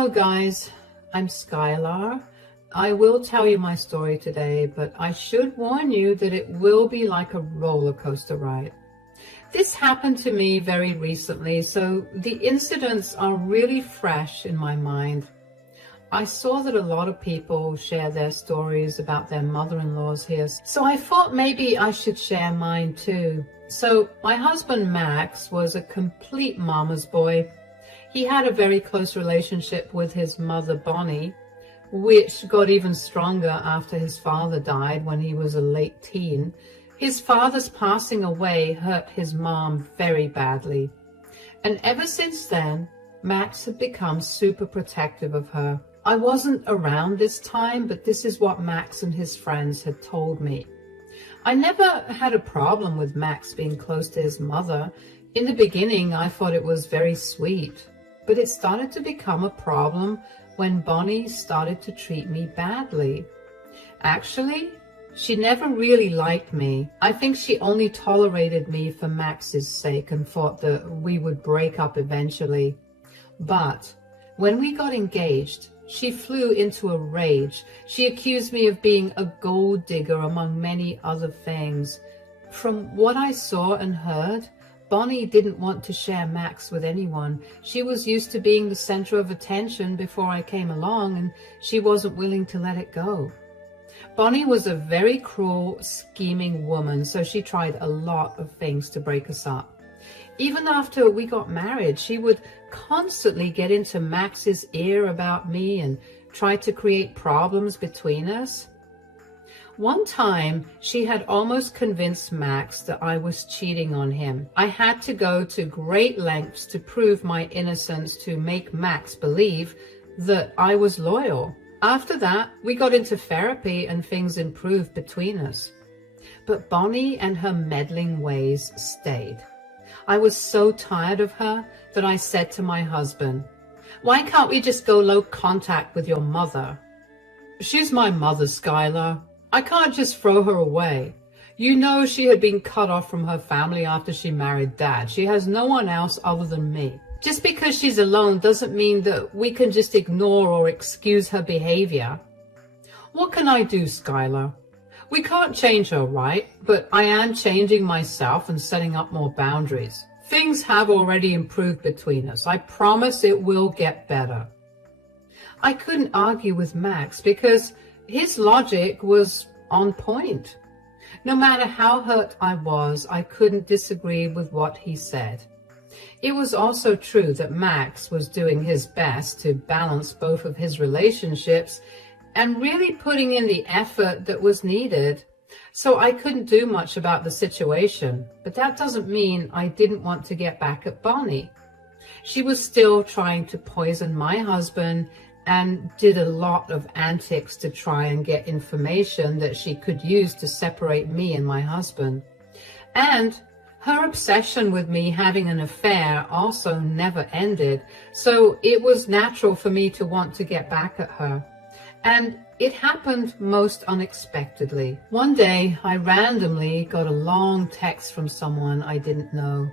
Hello guys, I'm Skylar. I will tell you my story today, but I should warn you that it will be like a roller coaster ride. This happened to me very recently, so the incidents are really fresh in my mind. I saw that a lot of people share their stories about their mother-in-laws here, so I thought maybe I should share mine too. So my husband Max was a complete mama's boy. He had a very close relationship with his mother Bonnie, which got even stronger after his father died when he was a late teen. His father's passing away hurt his mom very badly. And ever since then, Max had become super protective of her. I wasn't around this time, but this is what Max and his friends had told me. I never had a problem with Max being close to his mother. In the beginning, I thought it was very sweet, but it started to become a problem when Bonnie started to treat me badly. Actually, she never really liked me. I think she only tolerated me for Max's sake and thought that we would break up eventually. But when we got engaged, she flew into a rage. She accused me of being a gold digger among many other things. From what I saw and heard, Bonnie didn't want to share Max with anyone. She was used to being the center of attention before I came along, and she wasn't willing to let it go. Bonnie was a very cruel, scheming woman, so she tried a lot of things to break us up. Even after we got married, she would constantly get into Max's ear about me and try to create problems between us. One time, she had almost convinced Max that I was cheating on him. I had to go to great lengths to prove my innocence to make Max believe that I was loyal. After that, we got into therapy and things improved between us. But Bonnie and her meddling ways stayed. I was so tired of her that I said to my husband, "Why can't we just go low contact with your mother?" "She's my mother, Skylar. I can't just throw her away. You know she had been cut off from her family after she married Dad. She has no one else other than me. Just because she's alone doesn't mean that we can just ignore or excuse her behavior." "What can I do, Skylar? We can't change her, right? But I am changing myself and setting up more boundaries. Things have already improved between us. I promise it will get better." I couldn't argue with Max because his logic was on point. No matter how hurt I was, I couldn't disagree with what he said. It was also true that Max was doing his best to balance both of his relationships and really putting in the effort that was needed. So I couldn't do much about the situation, but that doesn't mean I didn't want to get back at Bonnie. She was still trying to poison my husband and did a lot of antics to try and get information that she could use to separate me and my husband. And her obsession with me having an affair also never ended, so it was natural for me to want to get back at her. And it happened most unexpectedly. One day, I randomly got a long text from someone I didn't know.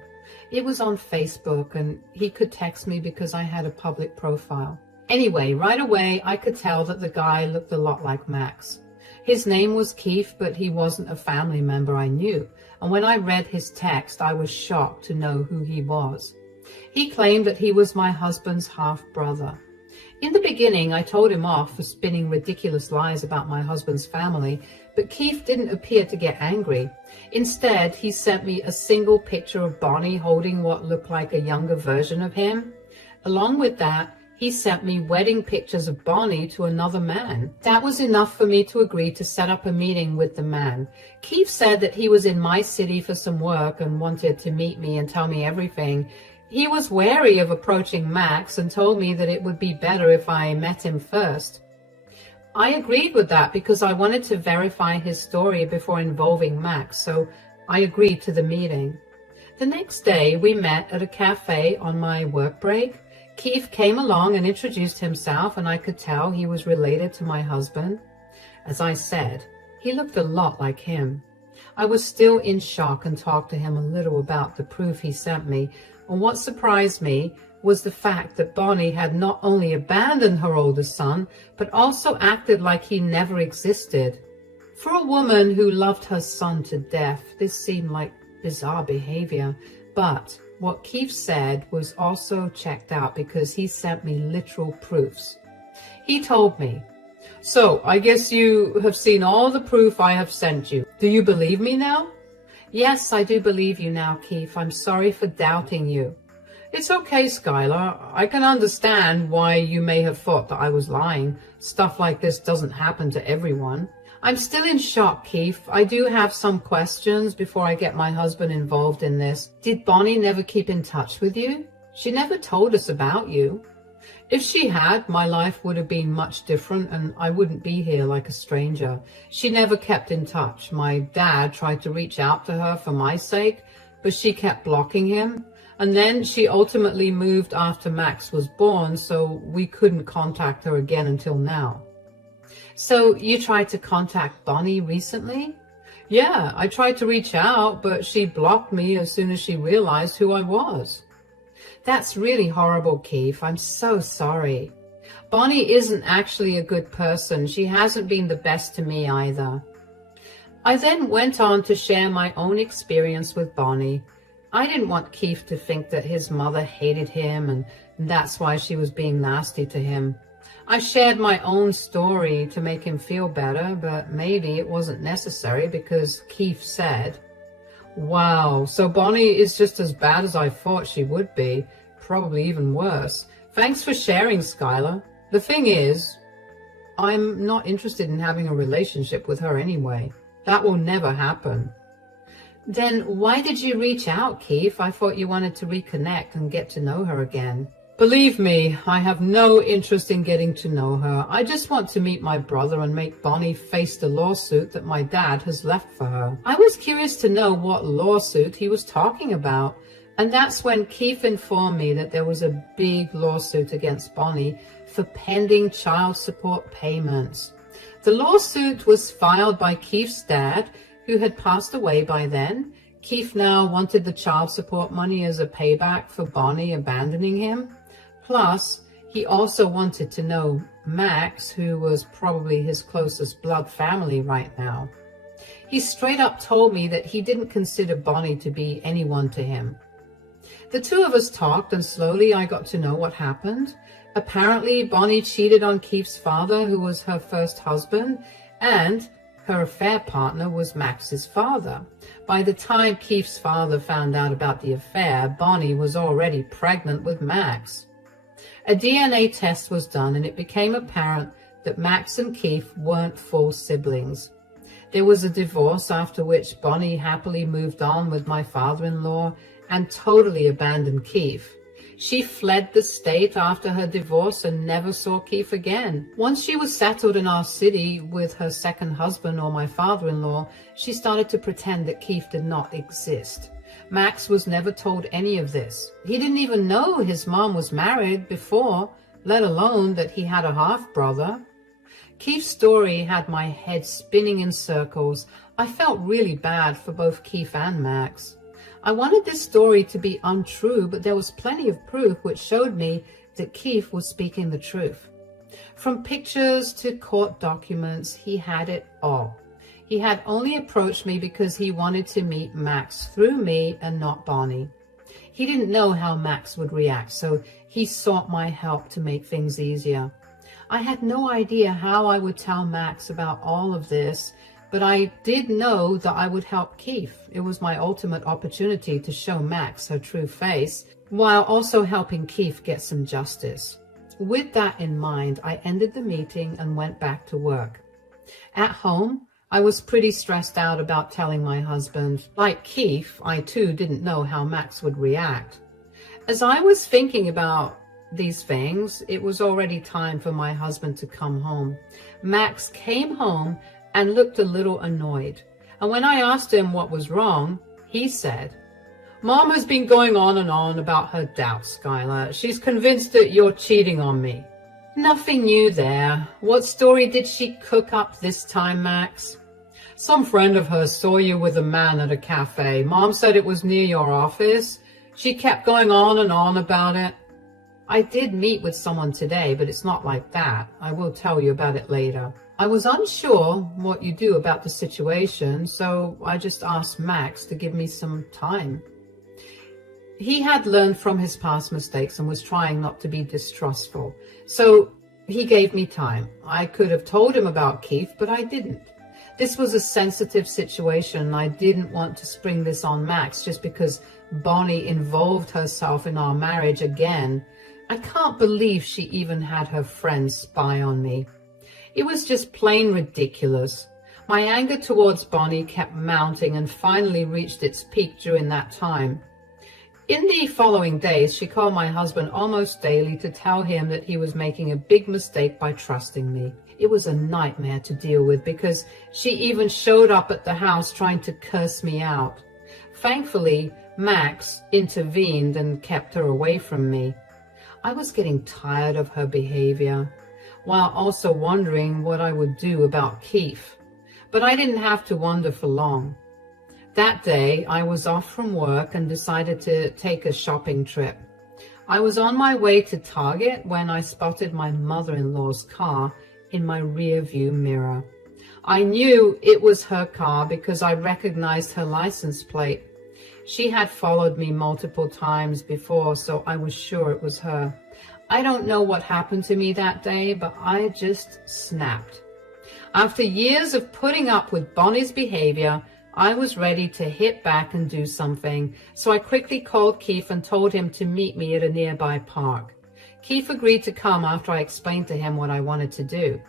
It was on Facebook, and he could text me because I had a public profile. Anyway, right away, I could tell that the guy looked a lot like Max. His name was Keith, but he wasn't a family member I knew. And when I read his text, I was shocked to know who he was. He claimed that he was my husband's half-brother. In the beginning, I told him off for spinning ridiculous lies about my husband's family, but Keith didn't appear to get angry. Instead, he sent me a single picture of Bonnie holding what looked like a younger version of him. Along with that, he sent me wedding pictures of Bonnie to another man. That was enough for me to agree to set up a meeting with the man. Keith said that he was in my city for some work and wanted to meet me and tell me everything. He was wary of approaching Max and told me that it would be better if I met him first. I agreed with that because I wanted to verify his story before involving Max, so I agreed to the meeting. The next day, we met at a cafe on my work break. Keith came along and introduced himself, and I could tell he was related to my husband. As I said, he looked a lot like him. I was still in shock and talked to him a little about the proof he sent me, and what surprised me was the fact that Bonnie had not only abandoned her oldest son, but also acted like he never existed. For a woman who loved her son to death, this seemed like bizarre behavior, but what Keith said was also checked out because he sent me literal proofs. He told me, "So, I guess you have seen all the proof I have sent you. Do you believe me now?" "Yes, I do believe you now, Keith. I'm sorry for doubting you." "It's okay, Skylar. I can understand why you may have thought that I was lying. Stuff like this doesn't happen to everyone." "I'm still in shock, Keith. I do have some questions before I get my husband involved in this. Did Bonnie never keep in touch with you? She never told us about you." "If she had, my life would have been much different and I wouldn't be here like a stranger. She never kept in touch. My dad tried to reach out to her for my sake, but she kept blocking him. And then she ultimately moved after Max was born, so we couldn't contact her again until now." "So you tried to contact Bonnie recently?" "Yeah, I tried to reach out, but she blocked me as soon as she realized who I was." "That's really horrible, Keith. I'm so sorry. Bonnie isn't actually a good person. She hasn't been the best to me either." I then went on to share my own experience with Bonnie. I didn't want Keith to think that his mother hated him and that's why she was being nasty to him. I shared my own story to make him feel better, but maybe it wasn't necessary because Keith said, "Wow, so Bonnie is just as bad as I thought she would be, probably even worse. Thanks for sharing, Skylar. The thing is, I'm not interested in having a relationship with her anyway. That will never happen." "Then why did you reach out, Keith? I thought you wanted to reconnect and get to know her again." "Believe me, I have no interest in getting to know her. I just want to meet my brother and make Bonnie face the lawsuit that my dad has left for her." I was curious to know what lawsuit he was talking about, and that's when Keith informed me that there was a big lawsuit against Bonnie for pending child support payments. The lawsuit was filed by Keith's dad, who had passed away by then. Keith now wanted the child support money as a payback for Bonnie abandoning him. Plus, he also wanted to know Max, who was probably his closest blood family right now. He straight up told me that he didn't consider Bonnie to be anyone to him. The two of us talked, and slowly I got to know what happened. Apparently, Bonnie cheated on Keith's father, who was her first husband, and her affair partner was Max's father. By the time Keith's father found out about the affair, Bonnie was already pregnant with Max. A DNA test was done and it became apparent that Max and Keith weren't full siblings. There was a divorce, after which Bonnie happily moved on with my father-in-law and totally abandoned Keith. She fled the state after her divorce and never saw Keith again. Once she was settled in our city with her second husband or my father-in-law, she started to pretend that Keith did not exist. Max was never told any of this. He didn't even know his mom was married before, let alone that he had a half-brother. Keith's story had my head spinning in circles. I felt really bad for both Keith and Max. I wanted this story to be untrue, but there was plenty of proof which showed me that Keith was speaking the truth. From pictures to court documents, he had it all. He had only approached me because he wanted to meet Max through me and not Bonnie. He didn't know how Max would react, so he sought my help to make things easier. I had no idea how I would tell Max about all of this, but I did know that I would help Keith. It was my ultimate opportunity to show Max her true face, while also helping Keith get some justice. With that in mind, I ended the meeting and went back to work. At home, I was pretty stressed out about telling my husband. Like Keith, I too didn't know how Max would react. As I was thinking about these things, it was already time for my husband to come home. Max came home and looked a little annoyed. And when I asked him what was wrong, he said, "Mom has been going on and on about her doubts, Skylar. She's convinced that you're cheating on me." Nothing new there. What story did she cook up this time, Max? "Some friend of hers saw you with a man at a cafe. Mom said it was near your office. She kept going on and on about it." I did meet with someone today, but it's not like that. I will tell you about it later. I was unsure what you do about the situation, so I just asked Max to give me some time. He had learned from his past mistakes and was trying not to be distrustful, so he gave me time. I could have told him about Keith, but I didn't. This was a sensitive situation, and I didn't want to spring this on Max just because Bonnie involved herself in our marriage again. I can't believe she even had her friends spy on me. It was just plain ridiculous. My anger towards Bonnie kept mounting and finally reached its peak during that time. In the following days, she called my husband almost daily to tell him that he was making a big mistake by trusting me. It was a nightmare to deal with because she even showed up at the house trying to curse me out. Thankfully, Max intervened and kept her away from me. I was getting tired of her behavior, while also wondering what I would do about Keith. But I didn't have to wonder for long. That day, I was off from work and decided to take a shopping trip. I was on my way to Target when I spotted my mother-in-law's car in my rear-view mirror. I knew it was her car because I recognized her license plate. She had followed me multiple times before, so I was sure it was her. I don't know what happened to me that day, but I just snapped. After years of putting up with Bonnie's behavior, I was ready to hit back and do something, so I quickly called Keith and told him to meet me at a nearby park. Keith agreed to come after I explained to him what I wanted to do.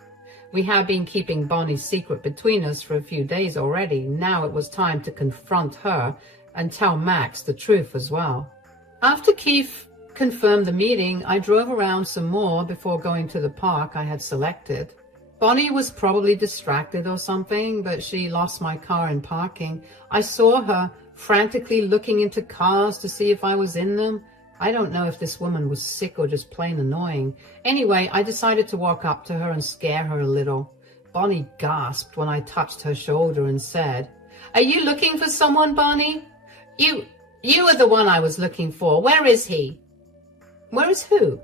We had been keeping Bonnie's secret between us for a few days already. Now it was time to confront her and tell Max the truth as well. After Keith confirmed the meeting, I drove around some more before going to the park I had selected. Bonnie was probably distracted or something, but she lost my car in parking. I saw her frantically looking into cars to see if I was in them. I don't know if this woman was sick or just plain annoying. Anyway, I decided to walk up to her and scare her a little. Bonnie gasped when I touched her shoulder and said, "Are you looking for someone, Bonnie?" You are the one I was looking for. Where is he?" "Where is who?"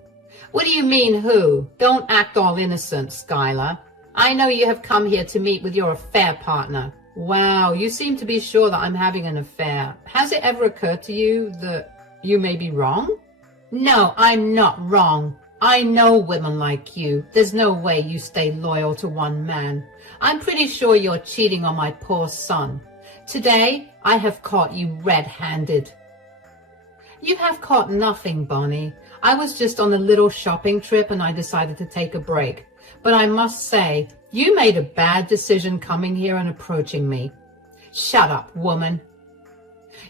"What do you mean, who? Don't act all innocent, Skylar. I know you have come here to meet with your affair partner." "Wow, you seem to be sure that I'm having an affair. Has it ever occurred to you that you may be wrong?" "No, I'm not wrong. I know women like you. There's no way you stay loyal to one man. I'm pretty sure you're cheating on my poor son. Today, I have caught you red-handed." "You have caught nothing, Bonnie. I was just on a little shopping trip and I decided to take a break. But I must say, you made a bad decision coming here and approaching me." "Shut up, woman.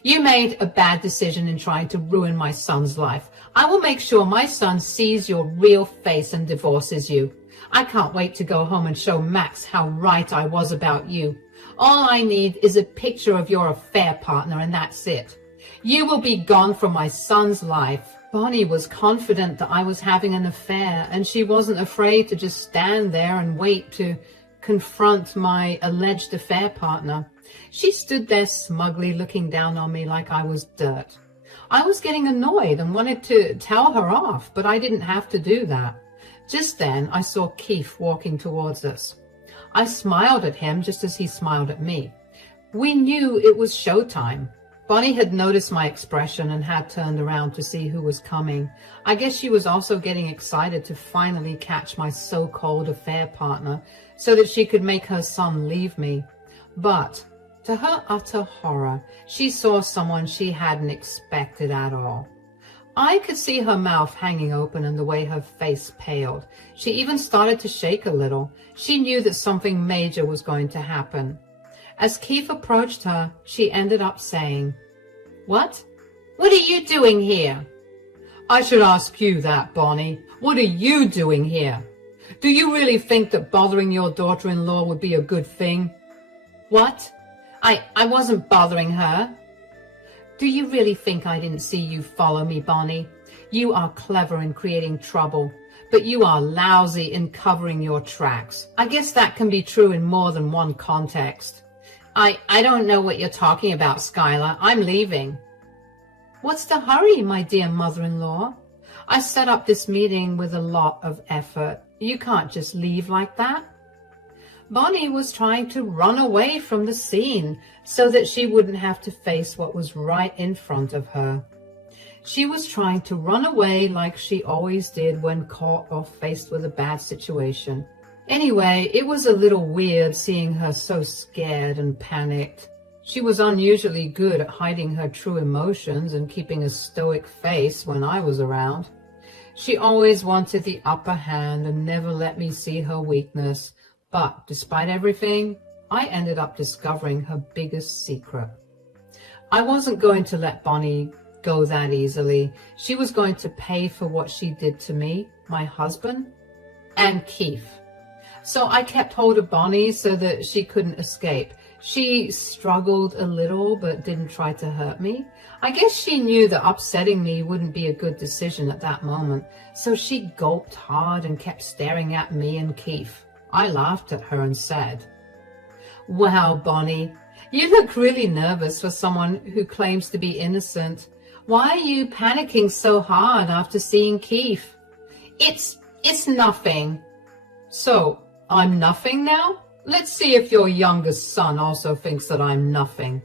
You made a bad decision in trying to ruin my son's life. I will make sure my son sees your real face and divorces you. I can't wait to go home and show Max how right I was about you. All I need is a picture of your affair partner and that's it. You will be gone from my son's life." Bonnie was confident that I was having an affair, and she wasn't afraid to just stand there and wait to confront my alleged affair partner. She stood there smugly looking down on me like I was dirt. I was getting annoyed and wanted to tell her off, but I didn't have to do that. Just then, I saw Keith walking towards us. I smiled at him just as he smiled at me. We knew it was showtime. Bonnie had noticed my expression and had turned around to see who was coming. I guess she was also getting excited to finally catch my so-called affair partner so that she could make her son leave me. But to her utter horror, she saw someone she hadn't expected at all. I could see her mouth hanging open and the way her face paled. She even started to shake a little. She knew that something major was going to happen. As Keith approached her, she ended up saying, "What? What are you doing here?" "I should ask you that, Bonnie. What are you doing here? Do you really think that bothering your daughter-in-law would be a good thing?" "What? I wasn't bothering her." "Do you really think I didn't see you follow me, Bonnie? You are clever in creating trouble, but you are lousy in covering your tracks. I guess that can be true in more than one context." I don't know what you're talking about, Skylar. I'm leaving." "What's the hurry, my dear mother-in-law? I set up this meeting with a lot of effort. You can't just leave like that. Bonnie was trying to run away from the scene so that she wouldn't have to face what was right in front of her. She was trying to run away like she always did when caught or faced with a bad situation. Anyway, it was a little weird seeing her so scared and panicked. She was unusually good at hiding her true emotions and keeping a stoic face when I was around. She always wanted the upper hand and never let me see her weakness. But despite everything, I ended up discovering her biggest secret. I wasn't going to let Bonnie go that easily. She was going to pay for what she did to me, my husband, and Keith. So I kept hold of Bonnie so that she couldn't escape. She struggled a little but didn't try to hurt me. I guess she knew that upsetting me wouldn't be a good decision at that moment. So she gulped hard and kept staring at me and Keith. I laughed at her and said, "Wow, Bonnie, you look really nervous for someone who claims to be innocent. Why are you panicking so hard after seeing Keith?" It's nothing." "So, I'm nothing now? Let's see if your youngest son also thinks that I'm nothing."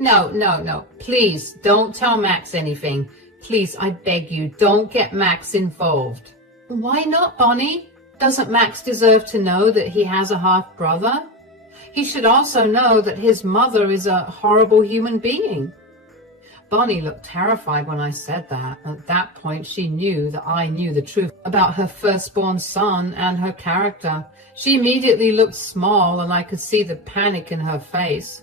No. Please, don't tell Max anything. Please, I beg you, don't get Max involved." "Why not, Bonnie? Doesn't Max deserve to know that he has a half-brother? He should also know that his mother is a horrible human being." Bonnie looked terrified when I said that. At that point, she knew that I knew the truth about her firstborn son and her character. She immediately looked small, and I could see the panic in her face.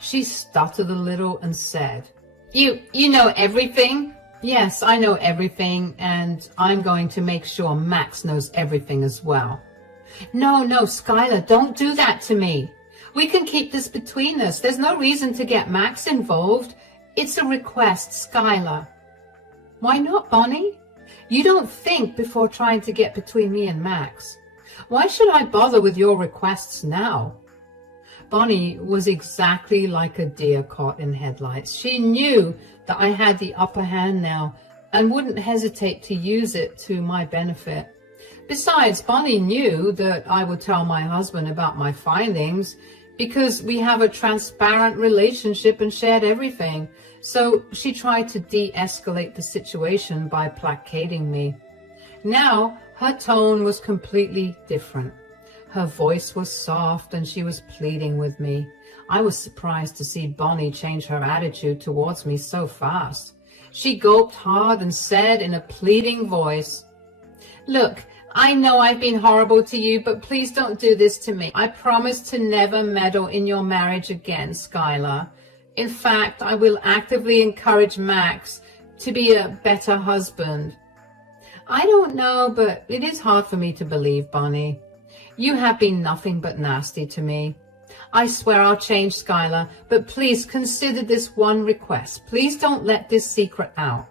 She stuttered a little and said, You know everything?" "Yes, I know everything, and I'm going to make sure Max knows everything as well." No, Skylar, don't do that to me. We can keep this between us. There's no reason to get Max involved. It's a request, Skylar." "Why not, Bonnie? You don't think before trying to get between me and Max. Why should I bother with your requests now?" Bonnie was exactly like a deer caught in headlights. She knew that I had the upper hand now and wouldn't hesitate to use it to my benefit. Besides, Bonnie knew that I would tell my husband about my findings because we have a transparent relationship and shared everything. So she tried to de-escalate the situation by placating me. Now her tone was completely different. Her voice was soft and she was pleading with me. I was surprised to see Bonnie change her attitude towards me so fast. She gulped hard and said in a pleading voice, "Look, I know I've been horrible to you, but please don't do this to me. I promise to never meddle in your marriage again, Skylar. In fact, I will actively encourage Max to be a better husband." "I don't know, but it is hard for me to believe, Bonnie. You have been nothing but nasty to me. I swear I'll change, Skylar, but please consider this one request. Please don't let this secret out."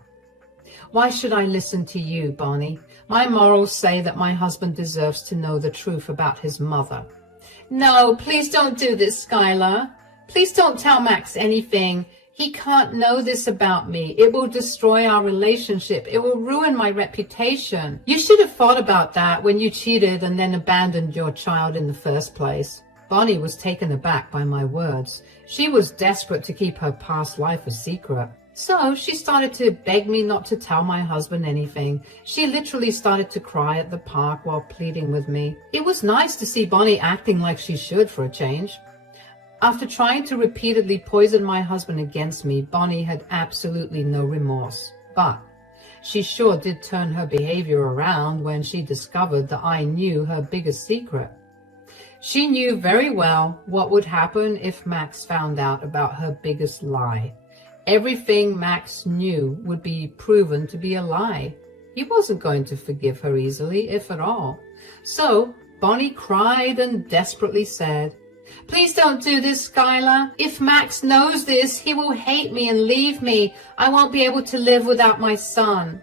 "Why should I listen to you, Bonnie? My morals say that my husband deserves to know the truth about his mother." "No, please don't do this, Skylar. Please don't tell Max anything. He can't know this about me. It will destroy our relationship. It will ruin my reputation. You should have thought about that when you cheated and then abandoned your child in the first place." Bonnie was taken aback by my words. She was desperate to keep her past life a secret. So she started to beg me not to tell my husband anything. She literally started to cry at the park while pleading with me. It was nice to see Bonnie acting like she should for a change. After trying to repeatedly poison my husband against me, Bonnie had absolutely no remorse. But she sure did turn her behavior around when she discovered that I knew her biggest secret. She knew very well what would happen if Max found out about her biggest lie. Everything Max knew would be proven to be a lie. He wasn't going to forgive her easily, if at all. So Bonnie cried and desperately said, "Please don't do this, Skylar. If Max knows this, he will hate me and leave me. I won't be able to live without my son."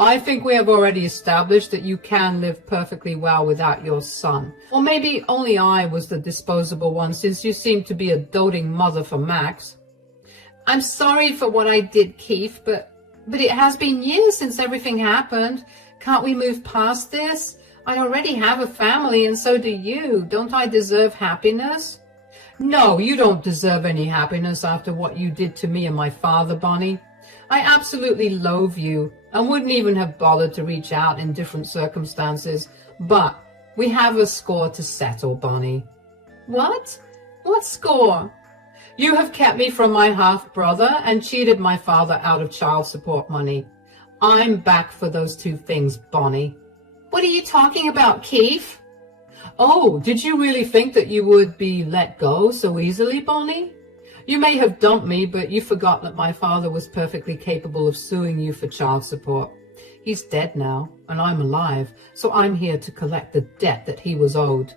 "I think we have already established that you can live perfectly well without your son. Or maybe only I was the disposable one, since you seem to be a doting mother for Max." "I'm sorry for what I did, Keith, but But it has been years since everything happened. Can't we move past this? I already have a family, and so do you. Don't I deserve happiness? No, you don't deserve any happiness after what you did to me and my father, Bonnie. I absolutely loathe you and wouldn't even have bothered to reach out in different circumstances. But we have a score to settle, Bonnie. What? What score? You have kept me from my half-brother and cheated my father out of child support money. I'm back for those two things, Bonnie. What are you talking about, Keith? Oh, did you really think that you would be let go so easily, Bonnie? You may have dumped me, but you forgot that my father was perfectly capable of suing you for child support. He's dead now, and I'm alive, so I'm here to collect the debt that he was owed.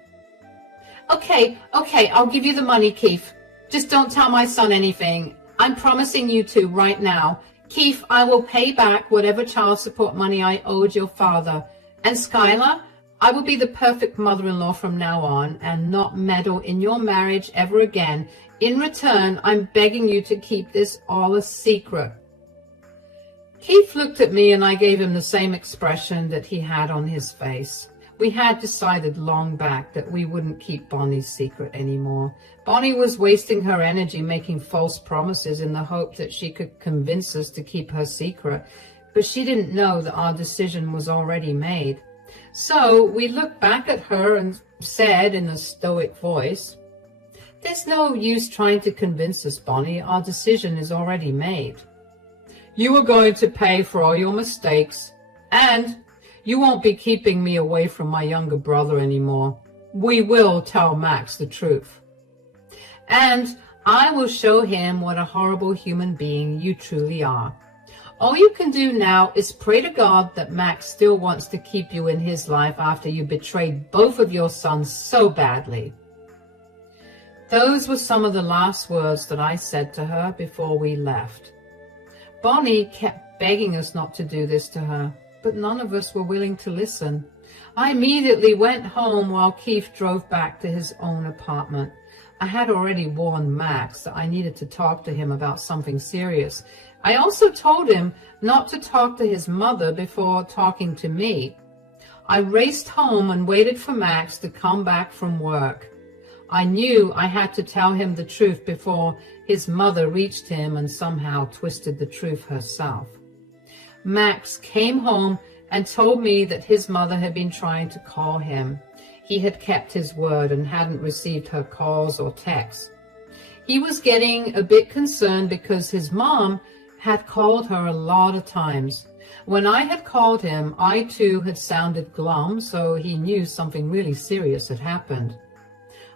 Okay, I'll give you the money, Keith. Just don't tell my son anything. I'm promising you to right now. Keith, I will pay back whatever child support money I owed your father. And Skylar, I will be the perfect mother-in-law from now on and not meddle in your marriage ever again. In return, I'm begging you to keep this all a secret. Keith looked at me and I gave him the same expression that he had on his face. We had decided long back that we wouldn't keep Bonnie's secret anymore. Bonnie was wasting her energy making false promises in the hope that she could convince us to keep her secret, but she didn't know that our decision was already made. So we looked back at her and said in a stoic voice, "There's no use trying to convince us, Bonnie. Our decision is already made. You are going to pay for all your mistakes, and you won't be keeping me away from my younger brother anymore. We will tell Max the truth. And I will show him what a horrible human being you truly are. All you can do now is pray to God that Max still wants to keep you in his life after you betrayed both of your sons so badly." Those were some of the last words that I said to her before we left. Bonnie kept begging us not to do this to her, but none of us were willing to listen. I immediately went home while Keith drove back to his own apartment. I had already warned Max that I needed to talk to him about something serious. I also told him not to talk to his mother before talking to me. I raced home and waited for Max to come back from work. I knew I had to tell him the truth before his mother reached him and somehow twisted the truth herself. Max came home and told me that his mother had been trying to call him. He had kept his word and hadn't received her calls or texts. He was getting a bit concerned because his mom had called her a lot of times. When I had called him, I too had sounded glum, so he knew something really serious had happened.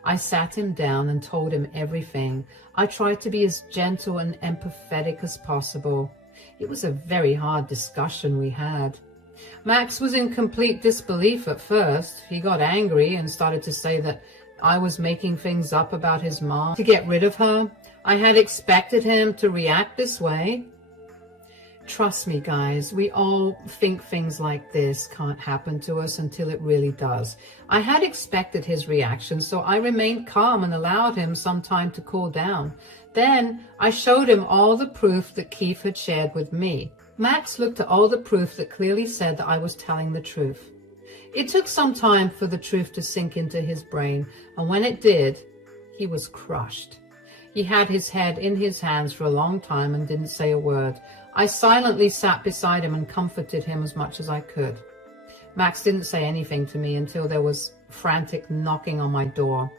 I sat him down and told him everything. I tried to be as gentle and empathetic as possible. It was a very hard discussion we had. Max was in complete disbelief at first. He got angry and started to say that I was making things up about his mom to get rid of her. I had expected him to react this way. Trust me, guys, we all think things like this can't happen to us until it really does. I had expected his reaction, so I remained calm and allowed him some time to cool down. Then I showed him all the proof that Keith had shared with me. Max looked at all the proof that clearly said that I was telling the truth. It took some time for the truth to sink into his brain, and when it did, he was crushed. He had his head in his hands for a long time and didn't say a word. I silently sat beside him and comforted him as much as I could. Max didn't say anything to me until there was frantic knocking on my door.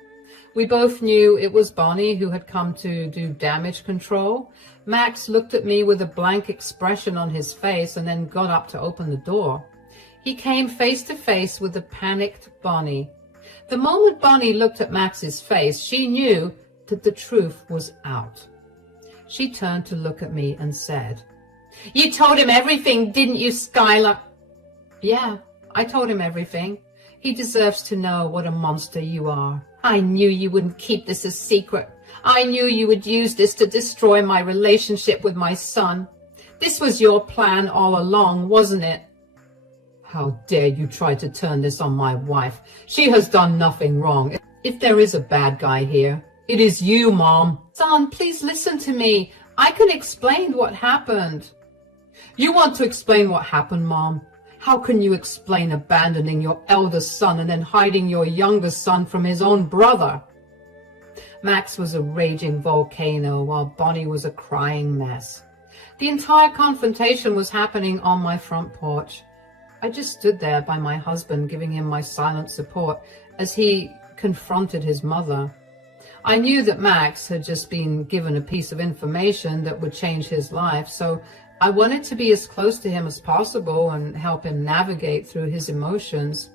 We both knew it was Bonnie who had come to do damage control. Max looked at me with a blank expression on his face and then got up to open the door. He came face to face with the panicked Bonnie. The moment Bonnie looked at Max's face, she knew that the truth was out. She turned to look at me and said, "You told him everything, didn't you, Skylar?" "Yeah, I told him everything. He deserves to know what a monster you are. I knew you wouldn't keep this a secret. I knew you would use this to destroy my relationship with my son. This was your plan all along, wasn't it?" "How dare you try to turn this on my wife? She has done nothing wrong. If there is a bad guy here, it is you, Mom." "Son, please listen to me. I can explain what happened." You want to explain what happened, Mom? How can you explain abandoning your eldest son and then hiding your youngest son from his own brother? Max was a raging volcano while Bonnie was a crying mess. The entire confrontation was happening on my front porch. I just stood there by my husband, giving him my silent support as he confronted his mother. I knew that Max had just been given a piece of information that would change his life, so I wanted to be as close to him as possible and help him navigate through his emotions.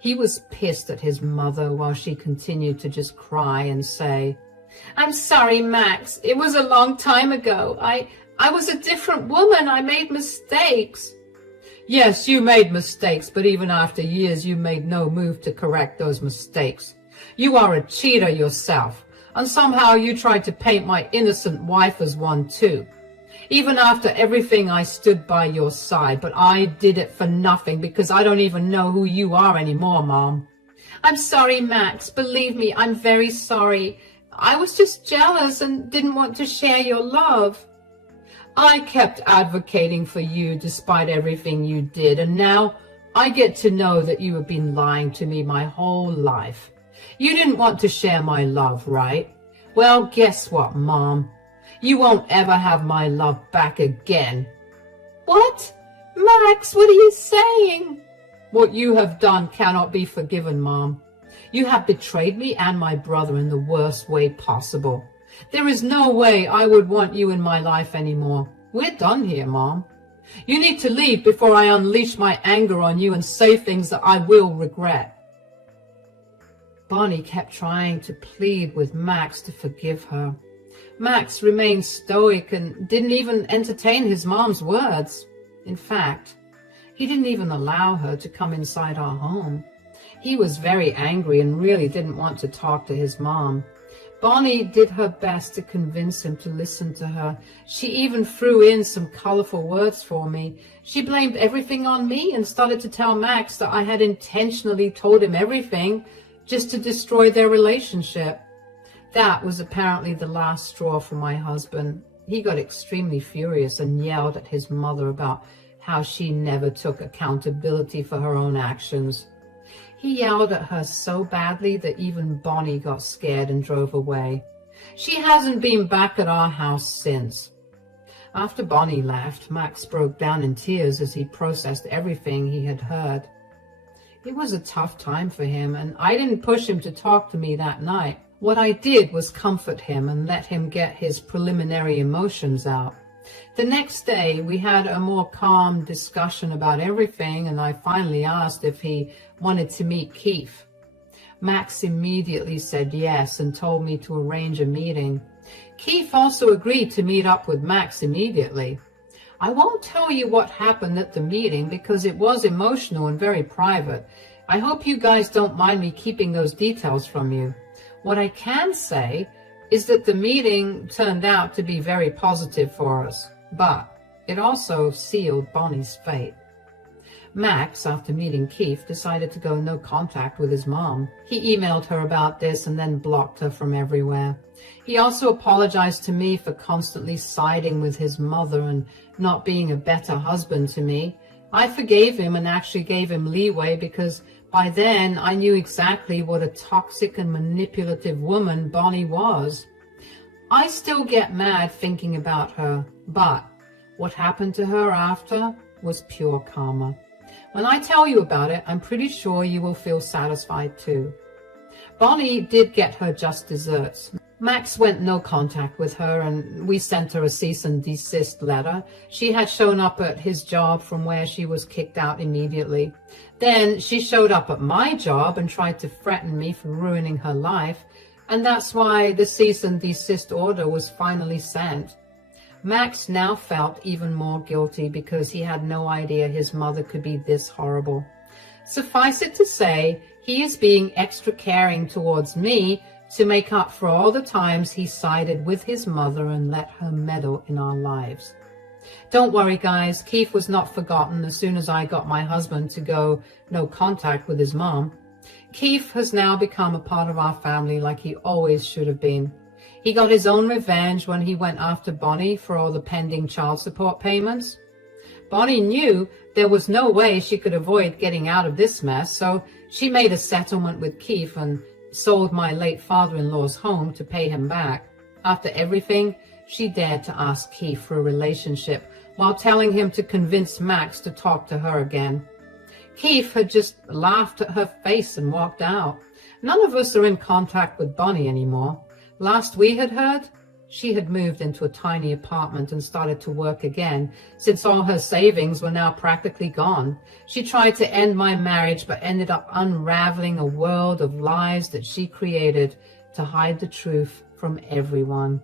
He was pissed at his mother while she continued to just cry and say, "I'm sorry, Max. It was a long time ago. I was a different woman. I made mistakes." Yes, you made mistakes, but even after years, you made no move to correct those mistakes. You are a cheater yourself, and somehow you tried to paint my innocent wife as one too. Even after everything, I stood by your side, but I did it for nothing because I don't even know who you are anymore, Mom. I'm sorry, Max. Believe me, I'm very sorry. I was just jealous and didn't want to share your love. I kept advocating for you despite everything you did, and now I get to know that you have been lying to me my whole life. You didn't want to share my love, right? Well, guess what, Mom? You won't ever have my love back again. What? Max, what are you saying? What you have done cannot be forgiven, Mom. You have betrayed me and my brother in the worst way possible. There is no way I would want you in my life anymore. We're done here, Mom. You need to leave before I unleash my anger on you and say things that I will regret. Bonnie kept trying to plead with Max to forgive her. Max remained stoic and didn't even entertain his mom's words. In fact, he didn't even allow her to come inside our home. He was very angry and really didn't want to talk to his mom. Bonnie did her best to convince him to listen to her. She even threw in some colorful words for me. She blamed everything on me and started to tell Max that I had intentionally told him everything just to destroy their relationship. That was apparently the last straw for my husband. He got extremely furious and yelled at his mother about how she never took accountability for her own actions. He yelled at her so badly that even Bonnie got scared and drove away. She hasn't been back at our house since. After Bonnie left, Max broke down in tears as he processed everything he had heard. It was a tough time for him, and I didn't push him to talk to me that night. What I did was comfort him and let him get his preliminary emotions out. The next day, we had a more calm discussion about everything, and I finally asked if he wanted to meet Keith. Max immediately said yes and told me to arrange a meeting. Keith also agreed to meet up with Max immediately. I won't tell you what happened at the meeting because it was emotional and very private. I hope you guys don't mind me keeping those details from you. What I can say is that the meeting turned out to be very positive for us, but it also sealed Bonnie's fate. Max, after meeting Keith, decided to go no contact with his mom. He emailed her about this and then blocked her from everywhere. He also apologized to me for constantly siding with his mother and not being a better husband to me. I forgave him and actually gave him leeway because by then I knew exactly what a toxic and manipulative woman Bonnie was. I still get mad thinking about her, but what happened to her after was pure karma. When I tell you about it, I'm pretty sure you will feel satisfied too. Bonnie did get her just desserts. Max went no contact with her and we sent her a cease and desist letter. She had shown up at his job from where she was kicked out immediately. Then she showed up at my job and tried to threaten me for ruining her life, and that's why the cease and desist order was finally sent. Max now felt even more guilty because he had no idea his mother could be this horrible. Suffice it to say, he is being extra caring towards me to make up for all the times he sided with his mother and let her meddle in our lives. Don't worry, guys. Keith was not forgotten as soon as I got my husband to go no contact with his mom. Keith has now become a part of our family like he always should have been. He got his own revenge when he went after Bonnie for all the pending child support payments. Bonnie knew there was no way she could avoid getting out of this mess, so she made a settlement with Keith and sold my late father-in-law's home to pay him back. After everything, she dared to ask Keith for a relationship while telling him to convince Max to talk to her again. Keith had just laughed at her face and walked out. None of us are in contact with Bonnie anymore. Last we had heard, she had moved into a tiny apartment and started to work again, since all her savings were now practically gone. She tried to end my marriage, but ended up unraveling a world of lies that she created to hide the truth from everyone.